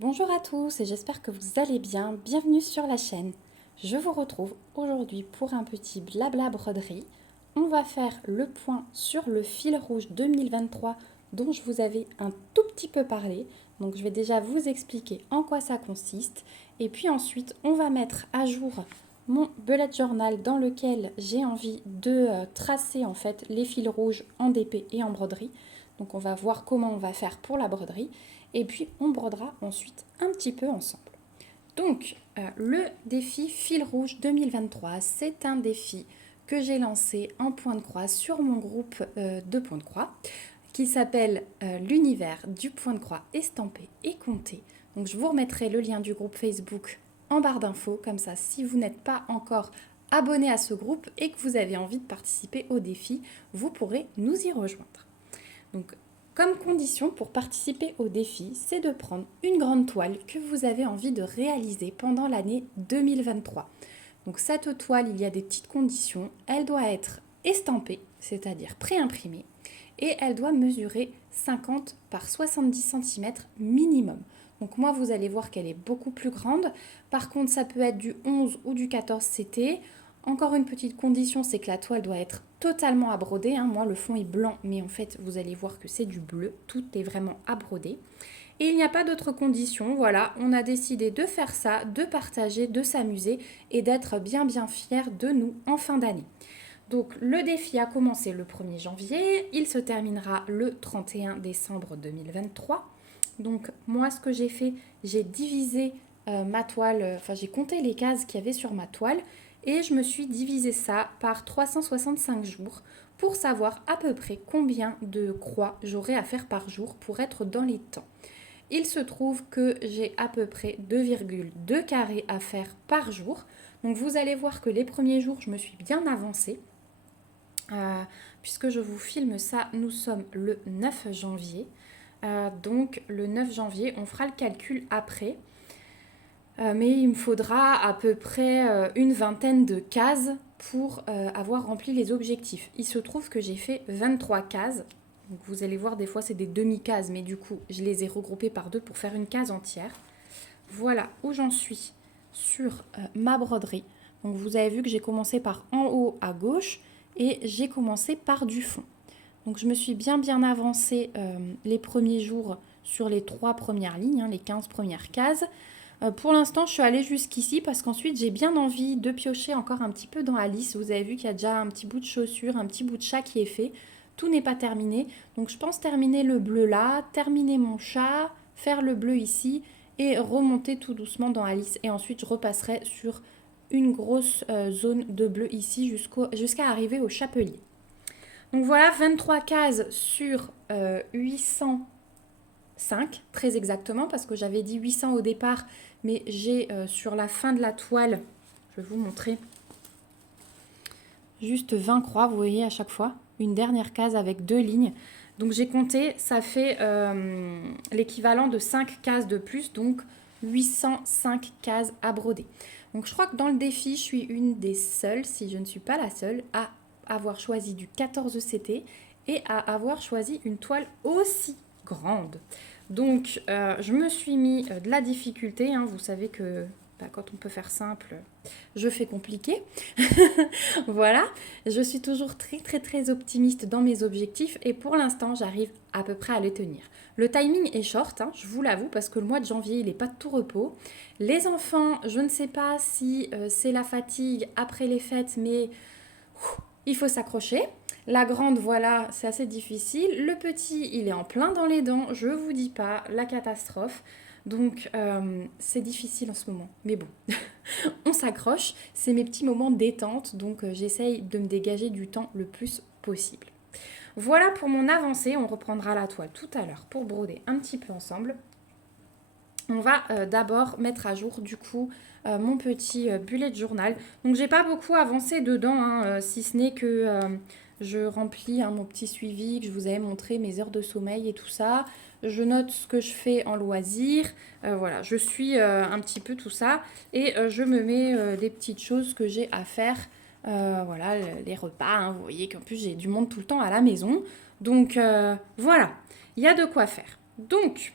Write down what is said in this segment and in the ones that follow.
Bonjour à tous et j'espère que vous allez bien. Bienvenue sur la chaîne. Je vous retrouve aujourd'hui pour un petit blabla broderie. On va faire le point sur le fil rouge 2023 dont je vous avais un tout petit peu parlé. Donc je vais déjà vous expliquer en quoi ça consiste. Et puis ensuite, on va mettre à jour mon bullet journal dans lequel j'ai envie de tracer en fait les fils rouges en DP et en broderie. Donc on va voir comment on va faire pour la broderie et puis on brodera ensuite un petit peu ensemble. Donc le défi fil rouge 2023, c'est un défi que j'ai lancé en point de croix sur mon groupe de point de croix qui s'appelle l'univers du point de croix estampé et compté. Donc je vous remettrai le lien du groupe Facebook en barre d'infos, comme ça si vous n'êtes pas encore abonné à ce groupe et que vous avez envie de participer au défi, vous pourrez nous y rejoindre. Donc comme condition pour participer au défi, c'est de prendre une grande toile que vous avez envie de réaliser pendant l'année 2023. Donc cette toile, il y a des petites conditions. Elle doit être estampée, c'est-à-dire pré-imprimée, et elle doit mesurer 50 par 70 cm minimum. Donc moi, vous allez voir qu'elle est beaucoup plus grande. Par contre, ça peut être du 11 ou du 14 CT. Encore une petite condition, c'est que la toile doit être totalement à broder. Moi, le fond est blanc, mais en fait, vous allez voir que c'est du bleu. Tout est vraiment à broder. Et il n'y a pas d'autres conditions. Voilà, on a décidé de faire ça, de partager, de s'amuser et d'être bien fiers de nous en fin d'année. Donc le défi a commencé le 1er janvier, il se terminera le 31 décembre 2023. Donc moi ce que j'ai fait, j'ai divisé ma toile, j'ai compté les cases qu'il y avait sur ma toile et je me suis divisé ça par 365 jours pour savoir à peu près combien de croix j'aurais à faire par jour pour être dans les temps. Il se trouve que j'ai à peu près 2,2 carrés à faire par jour. Donc vous allez voir que les premiers jours, je me suis bien avancée. Puisque je vous filme ça, nous sommes le 9 janvier. Donc le 9 janvier, on fera le calcul après. Mais il me faudra à peu près une vingtaine de cases pour avoir rempli les objectifs. Il se trouve que j'ai fait 23 cases. Donc vous allez voir, des fois c'est des demi-cases, mais du coup, je les ai regroupées par deux pour faire une case entière. Voilà où j'en suis sur ma broderie. Donc vous avez vu que j'ai commencé par en haut à gauche et j'ai commencé par du fond. Donc je me suis bien avancée les premiers jours sur les 3 premières lignes, les 15 premières cases. Pour l'instant, je suis allée jusqu'ici parce qu'ensuite, j'ai bien envie de piocher encore un petit peu dans Alice. Vous avez vu qu'il y a déjà un petit bout de chaussure, un petit bout de chat qui est fait. Tout n'est pas terminé. Donc, je pense terminer le bleu là, terminer mon chat, faire le bleu ici et remonter tout doucement dans Alice. Et ensuite, je repasserai sur une grosse zone de bleu ici jusqu'à arriver au chapelier. Donc voilà, 23 cases sur 805, très exactement, parce que j'avais dit 800 au départ, mais j'ai sur la fin de la toile, je vais vous montrer, juste 20 croix, vous voyez à chaque fois, une dernière case avec 2 lignes. Donc j'ai compté, ça fait l'équivalent de 5 cases de plus, donc 805 cases à broder. Donc je crois que dans le défi, je suis une des seules, si je ne suis pas la seule, à avoir choisi du 14 CT et à avoir choisi une toile aussi grande. Donc je me suis mis de la difficulté, vous savez que quand on peut faire simple, je fais compliqué. Voilà, je suis toujours très optimiste dans mes objectifs et pour l'instant j'arrive à peu près à les tenir. Le timing est short, je vous l'avoue, parce que le mois de janvier il n'est pas de tout repos. Les enfants, je ne sais pas si c'est la fatigue après les fêtes, mais il faut s'accrocher. La grande, voilà, c'est assez difficile. Le petit, il est en plein dans les dents, je vous dis pas, la catastrophe. Donc c'est difficile en ce moment, mais bon, on s'accroche. C'est mes petits moments de détente, donc j'essaye de me dégager du temps le plus possible. Voilà pour mon avancée, on reprendra la toile tout à l'heure pour broder un petit peu ensemble. On va d'abord mettre à jour du coup mon petit bullet journal. Donc j'ai pas beaucoup avancé dedans, si ce n'est que je remplis mon petit suivi, que je vous avais montré mes heures de sommeil et tout ça. Je note ce que je fais en loisir. Voilà, je suis un petit peu tout ça. Et je me mets des petites choses que j'ai à faire. Voilà, les repas. Vous voyez qu'en plus j'ai du monde tout le temps à la maison. Donc voilà, il y a de quoi faire. Donc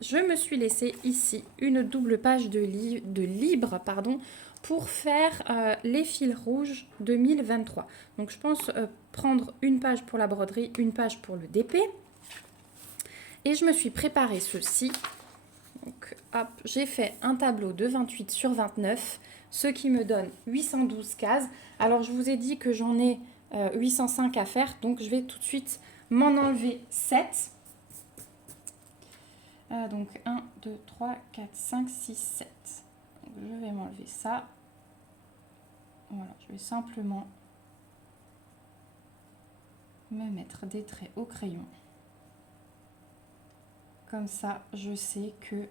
je me suis laissé ici une double page de libre, pardon, pour faire les fils rouges 2023. Donc je pense prendre une page pour la broderie, une page pour le DP. Et je me suis préparé ceci. Donc hop, j'ai fait un tableau de 28 sur 29, ce qui me donne 812 cases. Alors je vous ai dit que j'en ai 805 à faire, donc je vais tout de suite m'en enlever 7. Donc 1, 2, 3, 4, 5, 6, 7. Donc, je vais m'enlever ça. Voilà, je vais simplement me mettre des traits au crayon. Comme ça, je sais que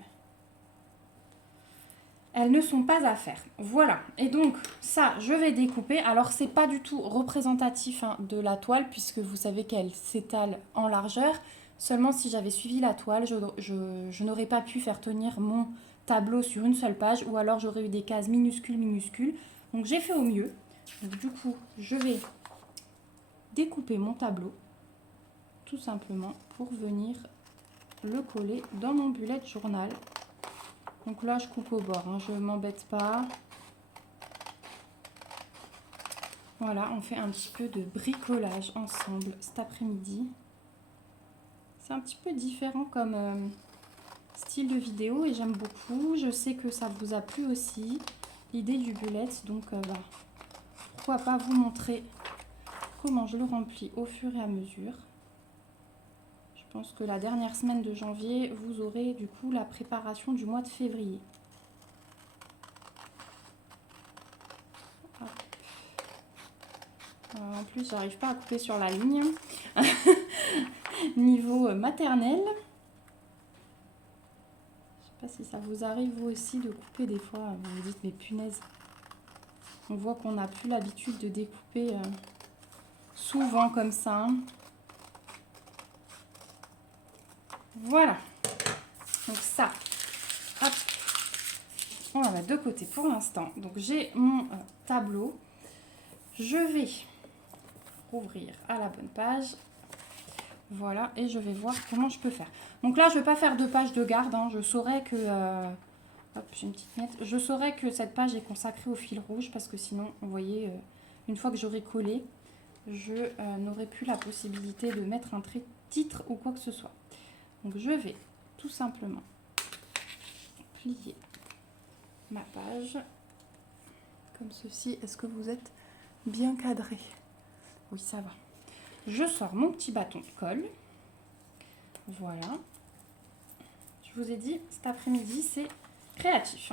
elles ne sont pas à faire. Voilà. Et donc, ça, je vais découper. Alors, c'est pas du tout représentatif de la toile, puisque vous savez qu'elle s'étale en largeur. Seulement, si j'avais suivi la toile, je n'aurais pas pu faire tenir mon tableau sur une seule page, ou alors j'aurais eu des cases minuscules. Donc, j'ai fait au mieux. Donc, du coup, je vais découper mon tableau, tout simplement, pour venir le coller dans mon bullet journal. Donc là, je coupe au bord, je ne m'embête pas. Voilà, on fait un petit peu de bricolage ensemble cet après-midi. C'est un petit peu différent comme style de vidéo et j'aime beaucoup. Je sais que ça vous a plu aussi, l'idée du bullet. Donc, pourquoi pas vous montrer comment je le remplis au fur et à mesure. Je pense que la dernière semaine de janvier, vous aurez du coup la préparation du mois de février. En plus, j'arrive pas à couper sur la ligne. Niveau maternel. Je sais pas si ça vous arrive vous aussi de couper des fois. Vous vous dites, mais punaise. On voit qu'on n'a plus l'habitude de découper souvent comme ça. Voilà. Donc ça, hop, on va mettre de côté pour l'instant. Donc j'ai mon tableau. Je vais rouvrir à la bonne page. Voilà, et je vais voir comment je peux faire. Donc là, je ne vais pas faire 2 pages de garde. Je saurais que... hop, j'ai une petite miette. Je saurais que cette page est consacrée au fil rouge parce que sinon, vous voyez, une fois que j'aurai collé, je n'aurai plus la possibilité de mettre un titre ou quoi que ce soit. Donc je vais tout simplement plier ma page comme ceci. Est-ce que vous êtes bien cadré? Oui, ça va. Je sors mon petit bâton de colle. Voilà. Je vous ai dit, cet après-midi, c'est créatif.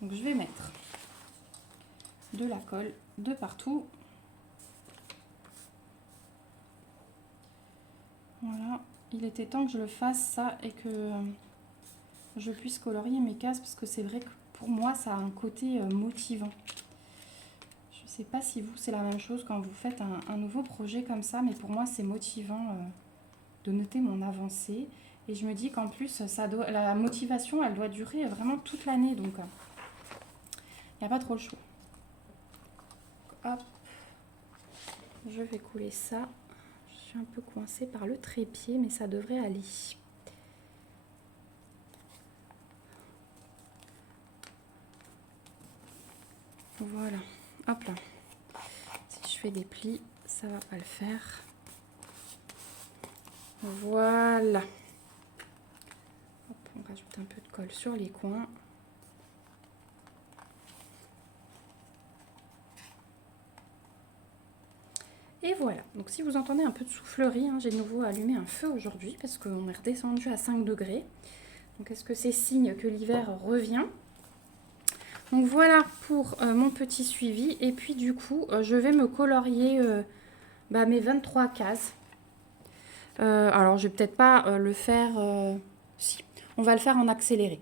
Donc je vais mettre de la colle de partout. Voilà. Il était temps que je le fasse ça et que je puisse colorier mes cases parce que c'est vrai que pour moi ça a un côté motivant. Je ne sais pas si vous c'est la même chose quand vous faites un nouveau projet comme ça, mais pour moi c'est motivant de noter mon avancée et je me dis qu'en plus la motivation elle doit durer vraiment toute l'année, donc il n'y a pas trop le choix. Hop, je vais couler ça. Je suis un peu coincée par le trépied, mais ça devrait aller. Voilà, hop là. Si je fais des plis, ça va pas le faire. Voilà. Hop, on rajoute un peu de colle sur les coins. Et voilà, donc si vous entendez un peu de soufflerie, j'ai de nouveau allumé un feu aujourd'hui parce qu'on est redescendu à 5 degrés. Donc est-ce que c'est signe que l'hiver revient? Donc voilà pour mon petit suivi. Et puis du coup, je vais me colorier mes 23 cases. Alors je vais peut-être pas le faire... si, on va le faire en accéléré.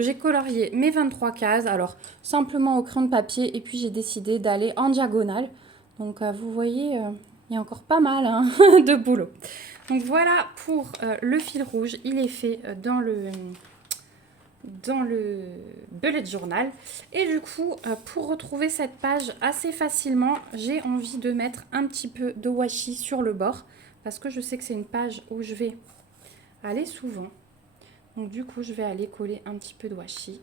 Donc j'ai colorié mes 23 cases, alors simplement au crayon de papier, et puis j'ai décidé d'aller en diagonale. Donc vous voyez, il y a encore pas mal hein, de boulot. Donc voilà pour le fil rouge, il est fait dans le bullet journal. Et du coup, pour retrouver cette page assez facilement, j'ai envie de mettre un petit peu de washi sur le bord, parce que je sais que c'est une page où je vais aller souvent. Donc du coup, je vais aller coller un petit peu de washi,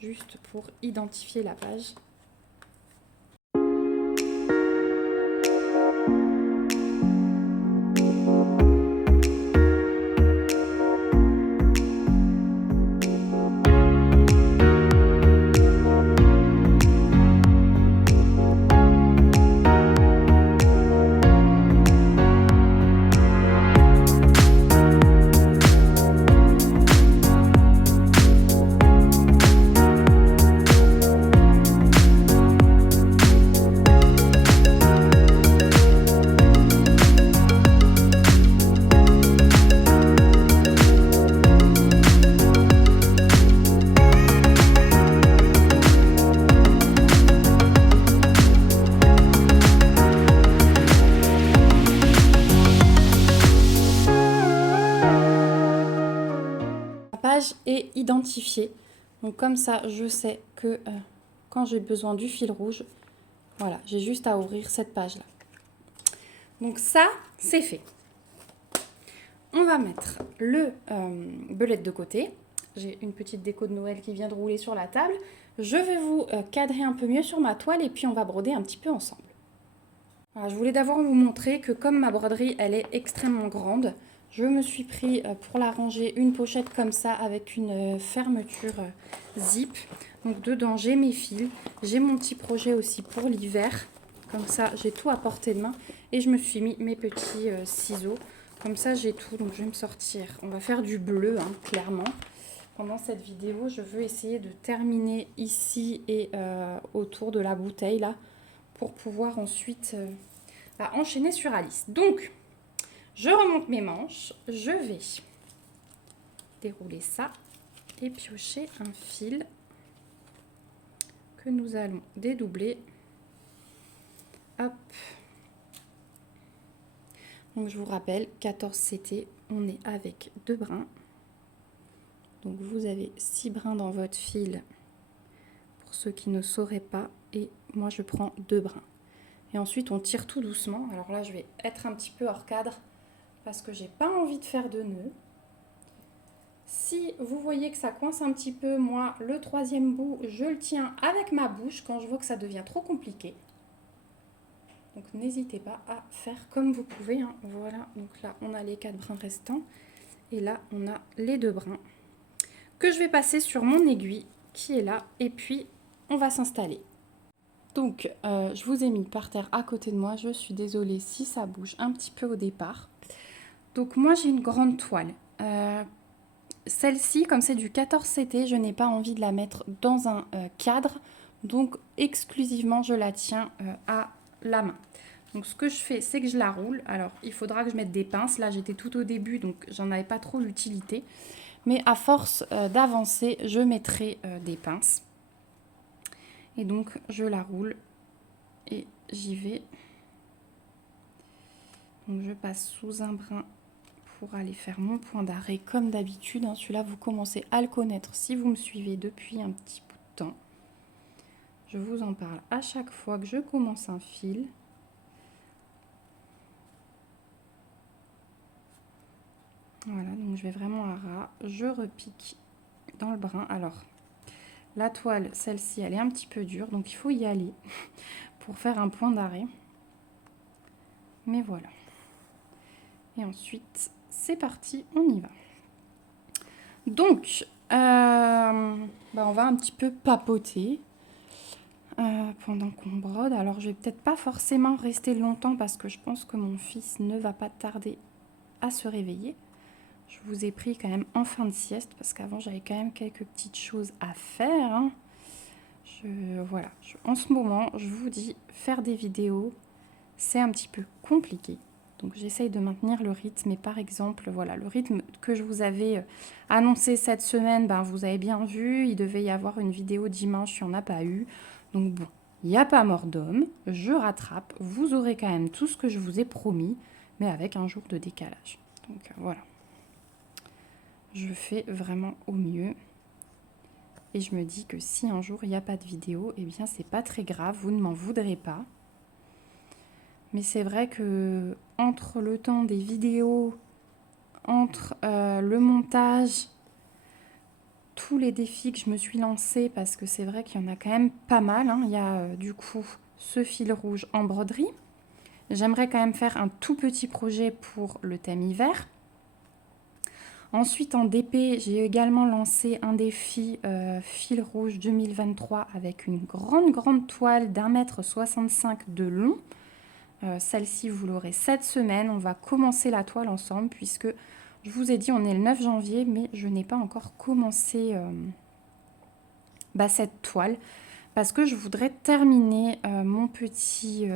juste pour identifier la page. Est identifié. Donc comme ça, je sais que quand j'ai besoin du fil rouge, voilà, j'ai juste à ouvrir cette page-là. Donc ça, c'est fait. On va mettre le belette de côté. J'ai une petite déco de Noël qui vient de rouler sur la table. Je vais vous cadrer un peu mieux sur ma toile et puis on va broder un petit peu ensemble. Alors, je voulais d'abord vous montrer que comme ma broderie, elle est extrêmement grande, je me suis pris pour la ranger une pochette comme ça avec une fermeture zip. Donc dedans, j'ai mes fils, j'ai mon petit projet aussi pour l'hiver. Comme ça, j'ai tout à portée de main. Et je me suis mis mes petits ciseaux. Comme ça, j'ai tout. Donc je vais me sortir. On va faire du bleu, hein, clairement. Pendant cette vidéo, je veux essayer de terminer ici et autour de la bouteille là, pour pouvoir ensuite enchaîner sur Alice. Donc, je remonte mes manches, je vais dérouler ça et piocher un fil que nous allons dédoubler. Hop. Donc, je vous rappelle, 14 CT, on est avec 2 brins. Donc, vous avez 6 brins dans votre fil pour ceux qui ne sauraient pas. Et moi, je prends 2 brins. Et ensuite, on tire tout doucement. Alors là, je vais être un petit peu hors cadre parce que j'ai pas envie de faire de nœud. Si vous voyez que ça coince un petit peu, moi, le 3e bout, je le tiens avec ma bouche quand je vois que ça devient trop compliqué. Donc, n'hésitez pas à faire comme vous pouvez, hein. Voilà, donc là, on a les 4 brins restants. Et là, on a les 2 brins que je vais passer sur mon aiguille qui est là. Et puis, on va s'installer. Donc, je vous ai mis par terre à côté de moi. Je suis désolée si ça bouge un petit peu au départ. Donc, moi, j'ai une grande toile. Celle-ci, comme c'est du 14 CT, je n'ai pas envie de la mettre dans un cadre. Donc, exclusivement, je la tiens à la main. Donc, ce que je fais, c'est que je la roule. Alors, il faudra que je mette des pinces. Là, j'étais tout au début, donc j'en avais pas trop l'utilité. Mais à force d'avancer, je mettrai des pinces. Et donc, je la roule et j'y vais. Donc, je passe sous un brin pour aller faire mon point d'arrêt comme d'habitude. Hein. Celui-là, vous commencez à le connaître si vous me suivez depuis un petit bout de temps. Je vous en parle à chaque fois que je commence un fil. Voilà, donc je vais vraiment à ras. Je repique dans le brin. Alors, la toile, celle-ci, elle est un petit peu dure, donc il faut y aller pour faire un point d'arrêt. Mais voilà. Et ensuite, c'est parti, on y va. Donc, on va un petit peu papoter pendant qu'on brode. Alors, je vais peut-être pas forcément rester longtemps parce que je pense que mon fils ne va pas tarder à se réveiller. Je vous ai pris quand même en fin de sieste parce qu'avant, j'avais quand même quelques petites choses à faire. Hein. En ce moment, je vous dis, faire des vidéos, c'est un petit peu compliqué. Donc j'essaye de maintenir le rythme. Et par exemple, voilà, le rythme que je vous avais annoncé cette semaine, ben, vous avez bien vu, il devait y avoir une vidéo dimanche, il n'y en a pas eu. Donc bon, il n'y a pas mort d'homme, je rattrape, vous aurez quand même tout ce que je vous ai promis, mais avec un jour de décalage. Donc voilà, je fais vraiment au mieux. Et je me dis que si un jour il n'y a pas de vidéo, eh bien c'est pas très grave, vous ne m'en voudrez pas. Mais c'est vrai que entre le temps des vidéos, entre le montage, tous les défis que je me suis lancée, parce que c'est vrai qu'il y en a quand même pas mal, hein. Il y a du coup ce fil rouge en broderie. J'aimerais quand même faire un tout petit projet pour le thème hiver. Ensuite, en DP, j'ai également lancé un défi fil rouge 2023 avec une grande toile d'1,65 m de long. Celle-ci, vous l'aurez cette semaine. On va commencer la toile ensemble puisque je vous ai dit, on est le 9 janvier, mais je n'ai pas encore commencé cette toile parce que je voudrais terminer mon petit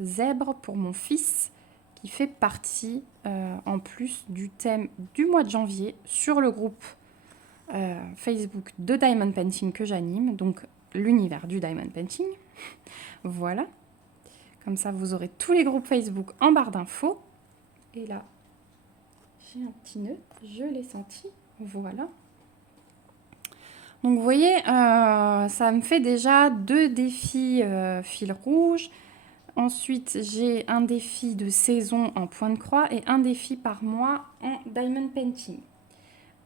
zèbre pour mon fils qui fait partie en plus du thème du mois de janvier sur le groupe Facebook de Diamond Painting que j'anime, donc l'univers du Diamond Painting. Voilà, comme ça vous aurez tous les groupes Facebook en barre d'infos. Et là, j'ai un petit nœud, je l'ai senti, voilà. Donc vous voyez, ça me fait déjà 2 défis fil rouge. Ensuite, j'ai un défi de saison en point de croix et un défi par mois en Diamond Painting.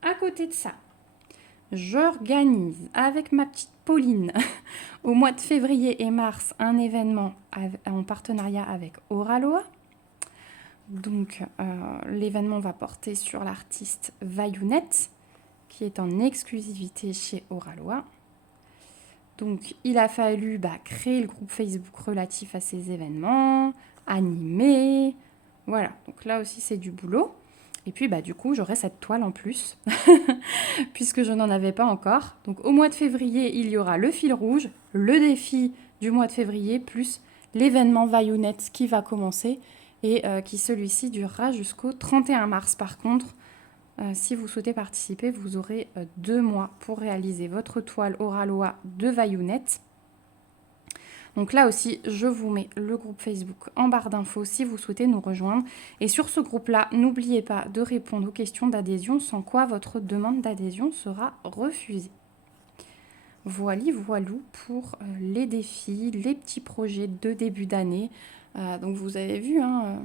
À côté de ça, j'organise avec ma petite Pauline au mois de février et mars un événement en partenariat avec Oraloa. Donc l'événement va porter sur l'artiste Vayounette qui est en exclusivité chez Oraloa. Donc il a fallu créer le groupe Facebook relatif à ces événements, animer, voilà. Donc là aussi c'est du boulot. Et puis du coup j'aurai cette toile en plus, puisque je n'en avais pas encore. Donc au mois de février il y aura le fil rouge, le défi du mois de février, plus l'événement Vayounette qui va commencer et qui celui-ci durera jusqu'au 31 mars par contre. Si vous souhaitez participer, vous aurez 2 mois pour réaliser votre toile Oraloa de Vayounette. Donc là aussi, je vous mets le groupe Facebook en barre d'infos si vous souhaitez nous rejoindre. Et sur ce groupe-là, n'oubliez pas de répondre aux questions d'adhésion, sans quoi votre demande d'adhésion sera refusée. Voilou pour les défis, les petits projets de début d'année. Donc vous avez vu, hein,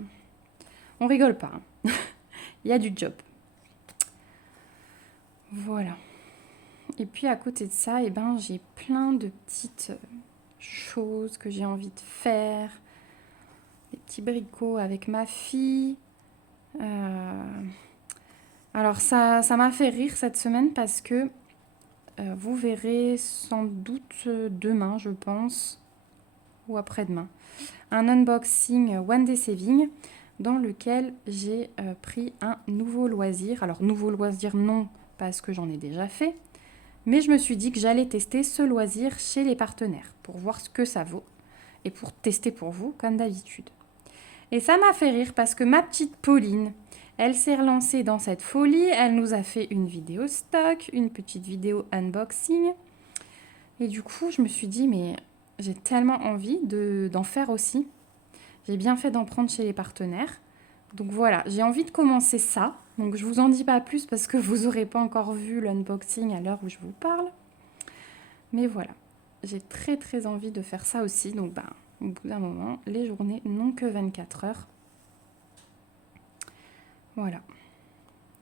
on rigole pas. Hein. Il y a du job. Voilà. Et puis à côté de ça, j'ai plein de petites choses que j'ai envie de faire. Des petits bricots avec ma fille. Alors ça m'a fait rire cette semaine parce que vous verrez sans doute demain, je pense, ou après-demain, un unboxing One Day Saving dans lequel j'ai pris un nouveau loisir. Alors nouveau loisir non, parce que j'en ai déjà fait, mais je me suis dit que j'allais tester ce loisir chez les partenaires pour voir ce que ça vaut et pour tester pour vous comme d'habitude. Et ça m'a fait rire parce que ma petite Pauline, elle s'est relancée dans cette folie, elle nous a fait une vidéo stock, une petite vidéo unboxing et du coup je me suis dit mais j'ai tellement envie d'en faire aussi. J'ai bien fait d'en prendre chez les partenaires. Donc voilà, j'ai envie de commencer ça. Donc je vous en dis pas plus parce que vous n'aurez pas encore vu l'unboxing à l'heure où je vous parle. Mais voilà, j'ai très envie de faire ça aussi. Donc au bout d'un moment, les journées n'ont que 24 heures. Voilà.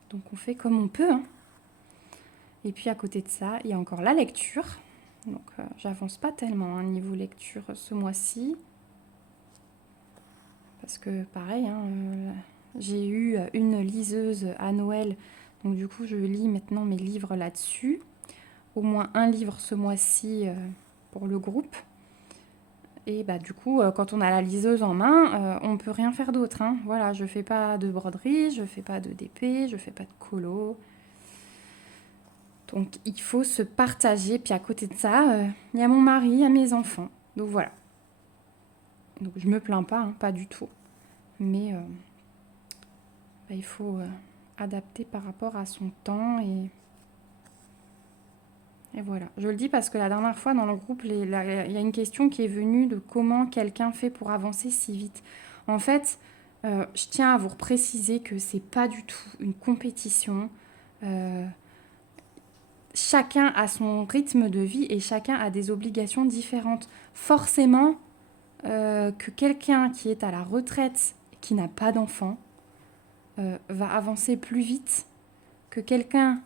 Donc on fait comme on peut. Hein. Et puis à côté de ça, il y a encore la lecture. Donc j'avance pas tellement niveau lecture ce mois-ci. Parce que pareil, j'ai eu une liseuse à Noël, donc du coup je lis maintenant mes livres là-dessus. Au moins un livre ce mois-ci pour le groupe. Et du coup, quand on a la liseuse en main, on ne peut rien faire d'autre. Hein. Voilà, je ne fais pas de broderie, je ne fais pas de DP, je ne fais pas de colo. Donc il faut se partager. Puis à côté de ça, il y a mon mari, il y a mes enfants. Donc voilà. Donc je me plains pas, hein, pas du tout. Mais il faut adapter par rapport à son temps et voilà. Je le dis parce que la dernière fois dans le groupe, il y a une question qui est venue de comment quelqu'un fait pour avancer si vite. En fait, je tiens à vous préciser que c'est pas du tout une compétition. Chacun a son rythme de vie et chacun a des obligations différentes. Forcément, que quelqu'un qui est à la retraite, qui n'a pas d'enfant, va avancer plus vite que quelqu'un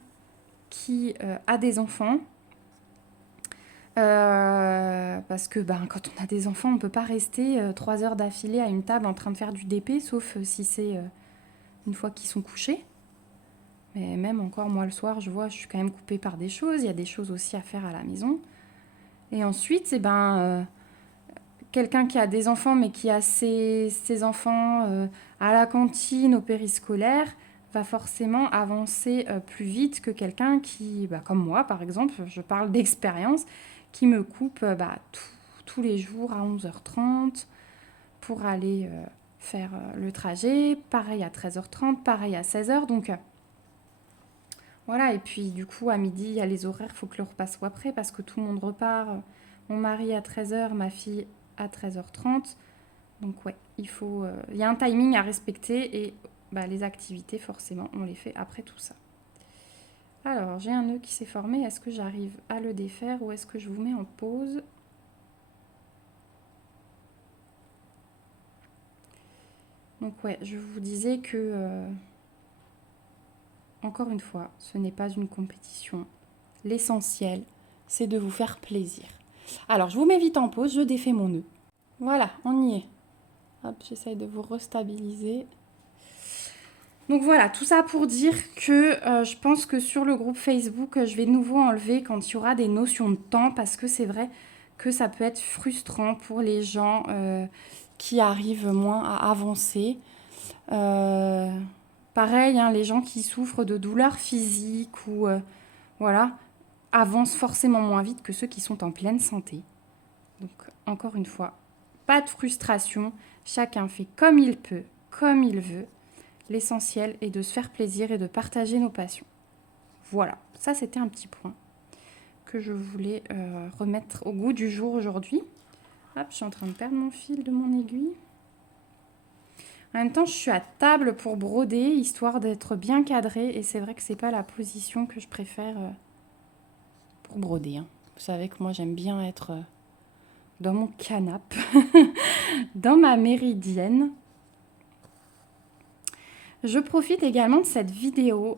qui a des enfants. Parce que quand on a des enfants, on ne peut pas rester 3 heures d'affilée à une table en train de faire du DP, sauf si c'est une fois qu'ils sont couchés. Mais même encore, moi, le soir, je suis quand même coupée par des choses. Il y a des choses aussi à faire à la maison. Et ensuite, quelqu'un qui a des enfants, mais qui a ses enfants à la cantine, au périscolaire, va forcément avancer plus vite que quelqu'un qui, comme moi, par exemple, je parle d'expérience, qui me coupe tous les jours à 11h30 pour aller faire le trajet. Pareil à 13h30, pareil à 16h. Donc, voilà, et puis du coup, à midi, il y a les horaires, il faut que le repas soit prêt parce que tout le monde repart. Mon mari à 13h, ma fille à 13h30. Donc ouais, il y a un timing à respecter et les activités, forcément, on les fait après tout ça. Alors, j'ai un nœud qui s'est formé. Est-ce que j'arrive à le défaire ou est-ce que je vous mets en pause ? Donc ouais, je vous disais que... Encore une fois, ce n'est pas une compétition. L'essentiel, c'est de vous faire plaisir. Alors, je vous mets vite en pause, je défais mon nœud. Voilà, on y est. Hop, j'essaye de vous restabiliser. Donc voilà, tout ça pour dire que je pense que sur le groupe Facebook, je vais de nouveau enlever quand il y aura des notions de temps parce que c'est vrai que ça peut être frustrant pour les gens qui arrivent moins à avancer. Pareil, les gens qui souffrent de douleurs physiques ou avancent forcément moins vite que ceux qui sont en pleine santé. Donc encore une fois, pas de frustration, chacun fait comme il peut, comme il veut. L'essentiel est de se faire plaisir et de partager nos passions. Voilà, ça c'était un petit point que je voulais remettre au goût du jour aujourd'hui. Hop, je suis en train de perdre mon fil de mon aiguille. En même temps, je suis à table pour broder, histoire d'être bien cadrée. Et c'est vrai que c'est pas la position que je préfère pour broder. Vous savez que moi, j'aime bien être dans mon canapé, dans ma méridienne. Je profite également de cette vidéo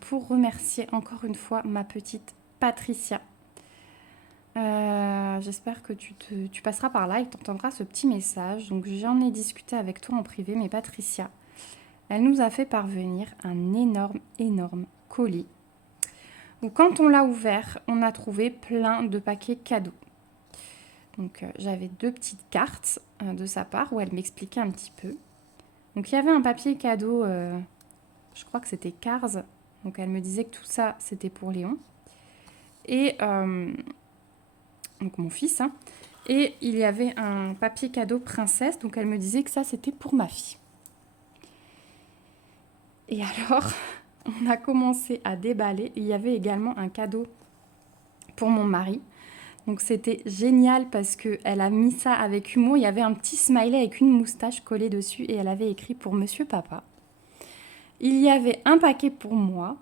pour remercier encore une fois ma petite Patricia. J'espère que tu passeras par là et que tu entendras ce petit message. Donc j'en ai discuté avec toi en privé, mais Patricia, elle nous a fait parvenir un énorme colis. Donc quand on l'a ouvert, on a trouvé plein de paquets cadeaux. Donc j'avais 2 petites cartes de sa part où elle m'expliquait un petit peu. Donc il y avait un papier cadeau, je crois que c'était Cars. Donc elle me disait que tout ça, c'était pour Léon. Et donc mon fils. Et il y avait un papier cadeau princesse. Donc elle me disait que ça, c'était pour ma fille. Et alors, on a commencé à déballer. Il y avait également un cadeau pour mon mari. Donc c'était génial parce qu'elle a mis ça avec humour. Il y avait un petit smiley avec une moustache collée dessus et elle avait écrit pour Monsieur Papa. Il y avait un paquet pour moi.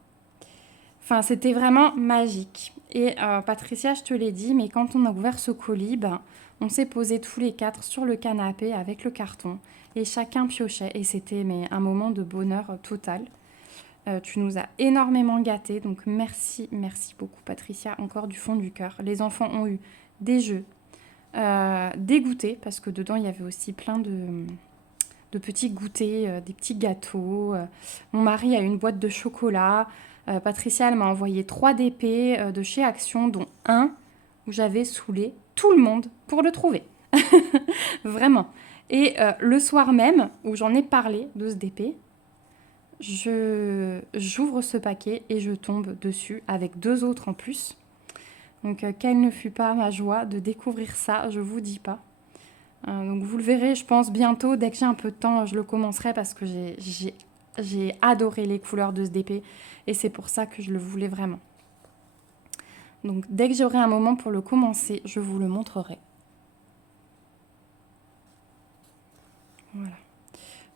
Enfin, c'était vraiment magique. Et Patricia, je te l'ai dit, mais quand on a ouvert ce colis, on s'est posés tous les 4 sur le canapé avec le carton. Et chacun piochait. Et c'était un moment de bonheur total. Tu nous as énormément gâtés, donc merci beaucoup Patricia, encore du fond du cœur. Les enfants ont eu des jeux, des goûters, parce que dedans il y avait aussi plein de petits goûters, des petits gâteaux. Mon mari a eu une boîte de chocolat. Patricia, elle m'a envoyé 3 DP de chez Action, dont un où j'avais saoulé tout le monde pour le trouver. Vraiment. Et le soir même, où j'en ai parlé de ce DP, j'ouvre ce paquet et je tombe dessus avec 2 autres en plus. Donc, quelle ne fut pas ma joie de découvrir ça, je vous dis pas. Donc, vous le verrez, je pense, bientôt. Dès que j'ai un peu de temps, je le commencerai parce que J'ai adoré les couleurs de ce DP et c'est pour ça que je le voulais vraiment. Donc dès que j'aurai un moment pour le commencer, je vous le montrerai. Voilà.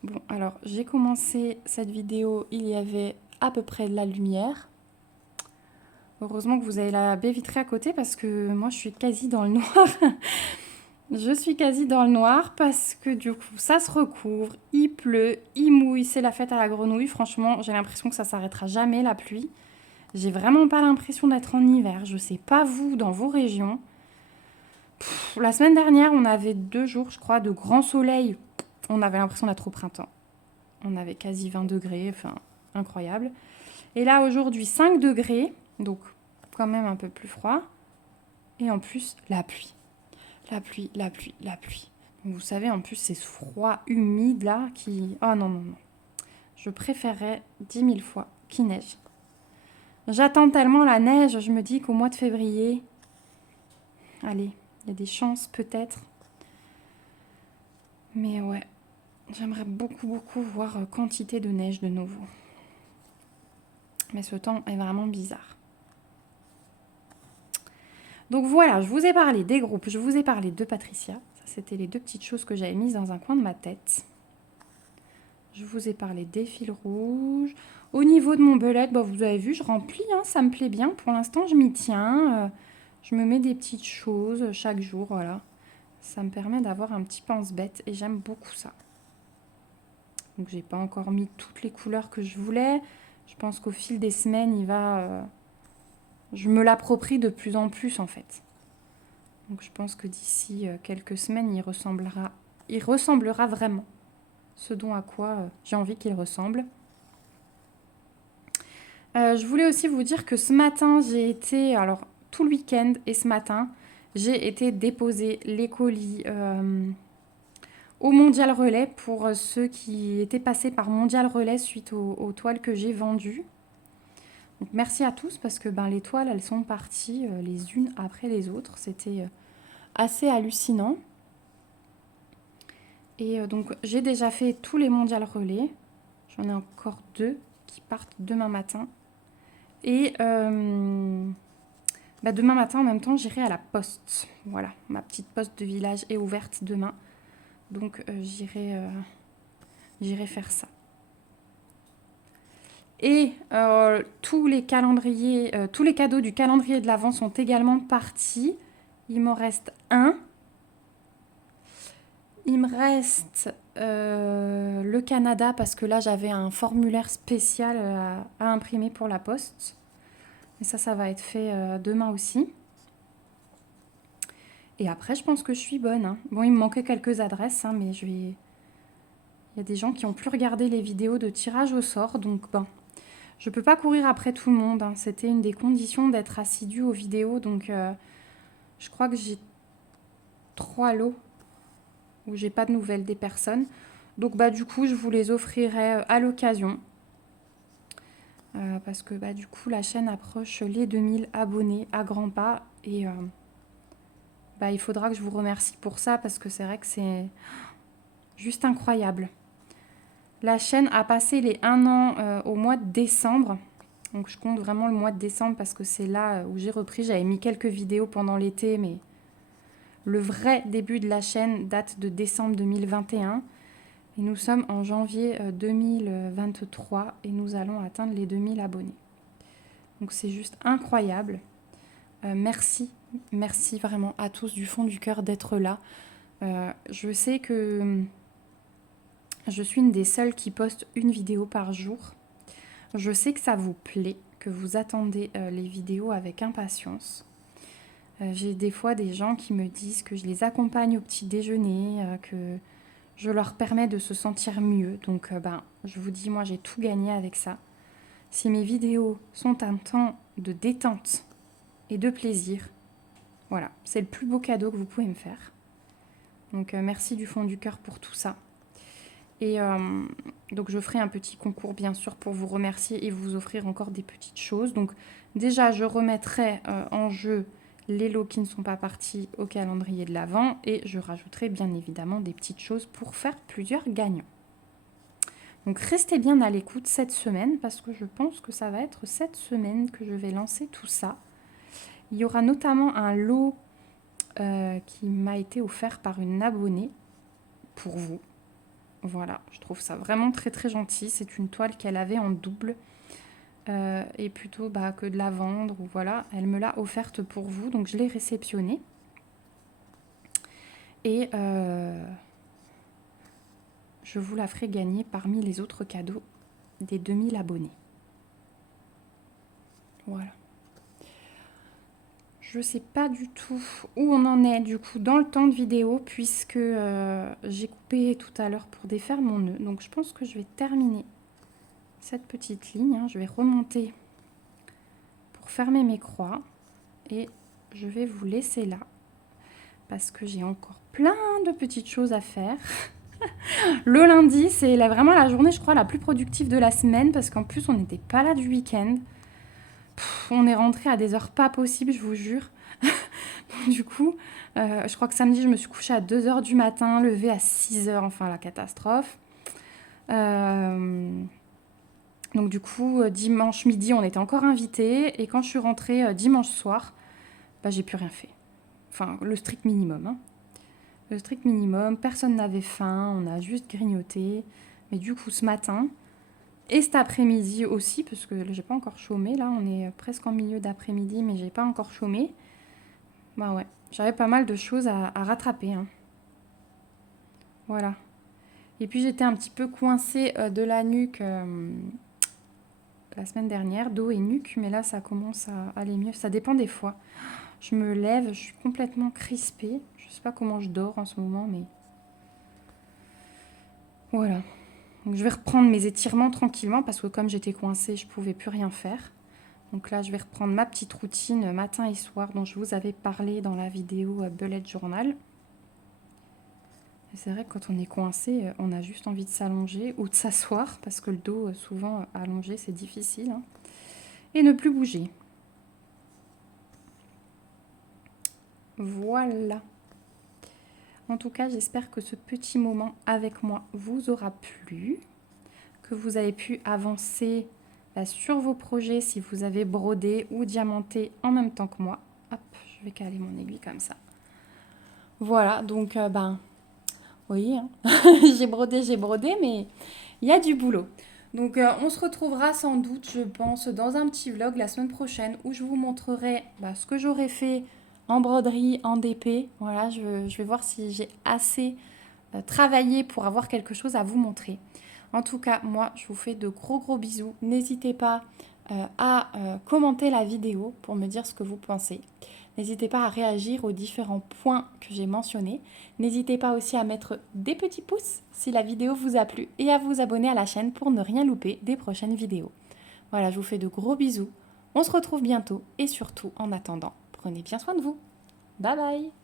Bon, alors j'ai commencé cette vidéo, il y avait à peu près de la lumière. Heureusement que vous avez la baie vitrée à côté parce que moi je suis quasi dans le noir. Je suis quasi dans le noir parce que du coup ça se recouvre, il pleut, il mouille, c'est la fête à la grenouille. Franchement, j'ai l'impression que ça s'arrêtera jamais la pluie. J'ai vraiment pas l'impression d'être en hiver. Je sais pas vous, dans vos régions. La semaine dernière, on avait 2 jours, je crois, de grand soleil. On avait l'impression d'être au printemps. On avait quasi 20 degrés, enfin, incroyable. Et là, aujourd'hui, 5 degrés, donc quand même un peu plus froid. Et en plus, la pluie. La pluie, la pluie, la pluie. Donc, vous savez, en plus, c'est ce froid humide là qui... Oh non, non, non. Je préférerais 10 000 fois qu'il neige. J'attends tellement la neige, je me dis qu'au mois de février... Allez, il y a des chances peut-être. Mais ouais, j'aimerais beaucoup, beaucoup voir quantité de neige de nouveau. Mais ce temps est vraiment bizarre. Donc voilà, je vous ai parlé des groupes, je vous ai parlé de Patricia. Ça, c'était les 2 petites choses que j'avais mises dans un coin de ma tête. Je vous ai parlé des fils rouges. Au niveau de mon belette, bah, vous avez vu, je remplis, hein, ça me plaît bien. Pour l'instant, je m'y tiens. Je me mets des petites choses chaque jour, voilà. Ça me permet d'avoir un petit pense-bête et j'aime beaucoup ça. Donc, j'ai pas encore mis toutes les couleurs que je voulais. Je pense qu'au fil des semaines, il va... je me l'approprie de plus en plus, en fait. Donc, je pense que d'ici quelques semaines, il ressemblera vraiment. Ce dont à quoi j'ai envie qu'il ressemble. Je voulais aussi vous dire que ce matin, j'ai été, alors tout le week-end et ce matin, j'ai été déposer les colis au Mondial Relais pour ceux qui étaient passés par Mondial Relais suite aux toiles que j'ai vendues. Donc merci à tous parce que les toiles, elles sont parties les unes après les autres. C'était assez hallucinant. Et donc j'ai déjà fait tous les Mondial Relais. J'en ai encore 2 qui partent demain matin. Et demain matin, en même temps, j'irai à la poste. Voilà, ma petite poste de village est ouverte demain. Donc, j'irai faire ça. Et tous les calendriers, tous les cadeaux du calendrier de l'Avent sont également partis. Il m'en reste un. Il me reste le Canada parce que là, j'avais un formulaire spécial à imprimer pour la poste. Et ça va être fait demain aussi. Et après, je pense que je suis bonne. Hein. Bon, il me manquait quelques adresses, hein, mais je vais... Il y a des gens qui ont pu regarder les vidéos de tirage au sort, donc je peux pas courir après tout le monde. Hein. C'était une des conditions d'être assidue aux vidéos, donc je crois que j'ai 3 lots où j'ai pas de nouvelles des personnes. Donc du coup, je vous les offrirai à l'occasion. Parce que du coup, la chaîne approche les 2000 abonnés à grands pas. Et il faudra que je vous remercie pour ça, parce que c'est vrai que c'est juste incroyable. La chaîne a passé les 1 an au mois de décembre. Donc je compte vraiment le mois de décembre parce que c'est là où j'ai repris. J'avais mis quelques vidéos pendant l'été, mais le vrai début de la chaîne date de décembre 2021. Et nous sommes en janvier 2023 et nous allons atteindre les 2000 abonnés. Donc c'est juste incroyable. Merci vraiment à tous du fond du cœur d'être là. Je sais que je suis une des seules qui poste une vidéo par jour. Je sais que ça vous plaît, que vous attendez les vidéos avec impatience. J'ai des fois des gens qui me disent que je les accompagne au petit déjeuner, que je leur permets de se sentir mieux. Donc je vous dis, moi j'ai tout gagné avec ça. Si mes vidéos sont un temps de détente et de plaisir, voilà, c'est le plus beau cadeau que vous pouvez me faire. Donc merci du fond du cœur pour tout ça. Et donc je ferai un petit concours bien sûr pour vous remercier et vous offrir encore des petites choses. Donc déjà je remettrai en jeu les lots qui ne sont pas partis au calendrier de l'Avent et je rajouterai bien évidemment des petites choses pour faire plusieurs gagnants. Donc restez bien à l'écoute cette semaine parce que je pense que ça va être cette semaine que je vais lancer tout ça. Il y aura notamment un lot qui m'a été offert par une abonnée pour vous. Voilà, je trouve ça vraiment très très gentil. C'est une toile qu'elle avait en double et plutôt que de la vendre. Ou voilà, elle me l'a offerte pour vous, donc je l'ai réceptionnée. Et je vous la ferai gagner parmi les autres cadeaux des 2000 abonnés. Voilà. Je ne sais pas du tout où on en est du coup dans le temps de vidéo puisque j'ai coupé tout à l'heure pour défaire mon nœud. Donc je pense que je vais terminer cette petite ligne. Je vais remonter pour fermer mes croix et je vais vous laisser là parce que j'ai encore plein de petites choses à faire. Le lundi, c'est vraiment la journée, je crois, la plus productive de la semaine parce qu'en plus, on n'était pas là du week-end. On est rentré à des heures pas possibles, je vous jure. Du coup, je crois que samedi, je me suis couchée à 2h du matin, levée à 6h, enfin la catastrophe. Donc du coup, dimanche midi, on était encore invités. Et quand je suis rentrée dimanche soir, j'ai plus rien fait. Enfin, le strict minimum. Hein. Le strict minimum, personne n'avait faim, on a juste grignoté. Mais du coup, ce matin, et cet après-midi aussi, parce que j'ai pas encore chômé, là, on est presque en milieu d'après-midi, mais j'ai pas encore chômé. Ouais, j'avais pas mal de choses à rattraper. Hein. Voilà. Et puis j'étais un petit peu coincée de la nuque la semaine dernière, dos et nuque, mais là ça commence à aller mieux. Ça dépend des fois. Je me lève, je suis complètement crispée. Je sais pas comment je dors en ce moment, mais voilà. Donc je vais reprendre mes étirements tranquillement parce que comme j'étais coincée, je pouvais plus rien faire. Donc là, je vais reprendre ma petite routine matin et soir dont je vous avais parlé dans la vidéo Bullet Journal. Et c'est vrai que quand on est coincé, on a juste envie de s'allonger ou de s'asseoir parce que le dos, souvent allongé, c'est difficile. Hein. Et ne plus bouger. Voilà. En tout cas, j'espère que ce petit moment avec moi vous aura plu, que vous avez pu avancer sur vos projets si vous avez brodé ou diamanté en même temps que moi. Hop, je vais caler mon aiguille comme ça. Voilà, donc vous voyez, hein. j'ai brodé, mais il y a du boulot. Donc on se retrouvera sans doute, je pense, dans un petit vlog la semaine prochaine où je vous montrerai ce que j'aurai fait en broderie, en DP. Voilà, je vais voir si j'ai assez travaillé pour avoir quelque chose à vous montrer. En tout cas, moi, je vous fais de gros bisous. N'hésitez pas à commenter la vidéo pour me dire ce que vous pensez. N'hésitez pas à réagir aux différents points que j'ai mentionnés. N'hésitez pas aussi à mettre des petits pouces si la vidéo vous a plu et à vous abonner à la chaîne pour ne rien louper des prochaines vidéos. Voilà, je vous fais de gros bisous. On se retrouve bientôt et surtout, en attendant, prenez bien soin de vous. Bye bye!